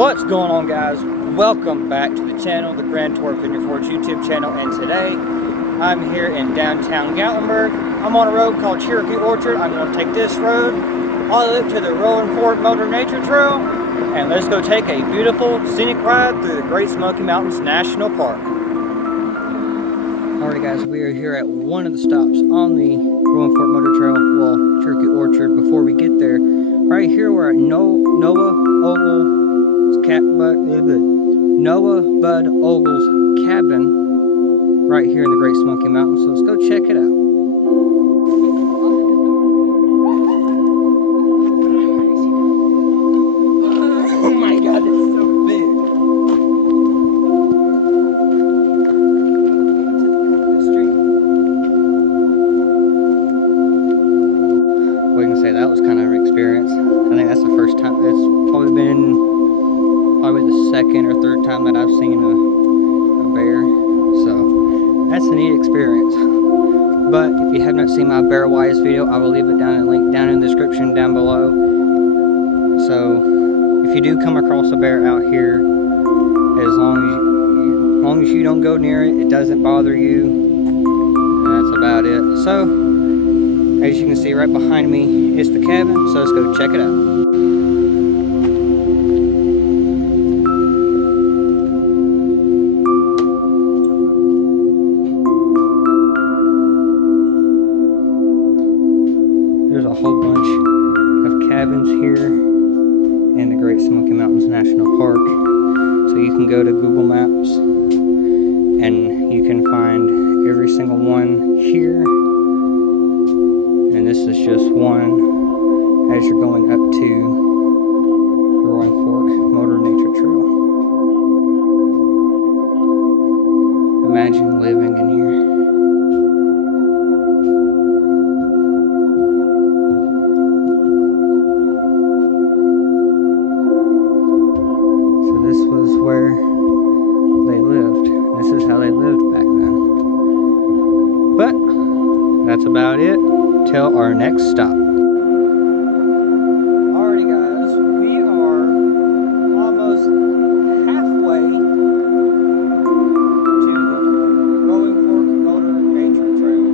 What's going on, guys? Welcome back to the channel, the Grand Tour Opinion Forge YouTube channel, and today I'm here in downtown Gatlinburg. I'm on a road called Cherokee Orchard. I'm going to take this road all the way up to the Rolling Fork Motor Nature Trail, and let's go take a beautiful scenic ride through the Great Smoky Mountains National Park. Alrighty, guys, we are here at one of the stops on the Rolling Fork Motor Trail, well, Cherokee Orchard. Before we get there, right here we're at Noah Bud Ogle's cabin right here in the Great Smoky Mountains. So let's go check it out. Oh my God, it's so big. We can say that was kind of an experience. I think that's the first time. It's probably been the second or third time that I've seen a bear, so that's a neat experience. But if you have not seen my Bear Wise video, I will leave it down in link down in the description down below. So if you do come across a bear out here, as long as you don't go near it, it doesn't bother you, and that's about it. So as you can see right behind me is the cabin, so let's go check it out. There's a whole bunch of cabins here in the Great Smoky Mountains National Park. So you can go to Google Maps and you can find every single one here. And this is just one as you're going up to the Rolling Fork Motor Nature Trail. Imagine living in here. This was where they lived. This is how they lived back then. But that's about it till our next stop. Alrighty, guys, we are almost halfway to the Rolling Fork Motor Nature Trail.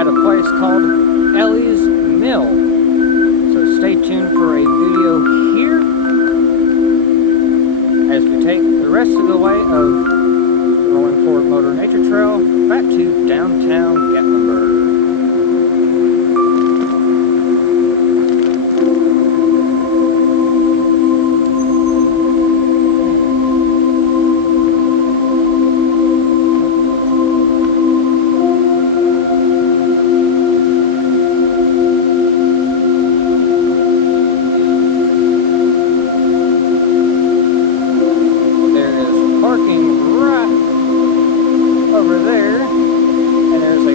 at a place called Ellie's Mill. So stay tuned for a video here as we take the rest of the way of Rolling Forward Motor Nature Trail back to downtown Gatlinburg.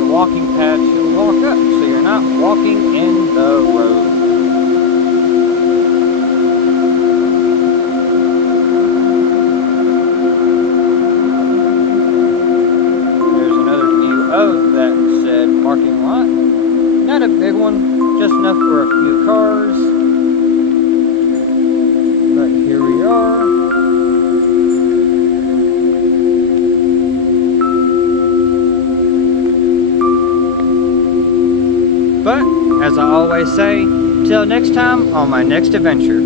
Walking path to walk up, so you're not walking in the road. There's another view of that said parking lot. Not a big one, just enough for a few cars. But here we are. But, as I always say, till next time on my next adventure.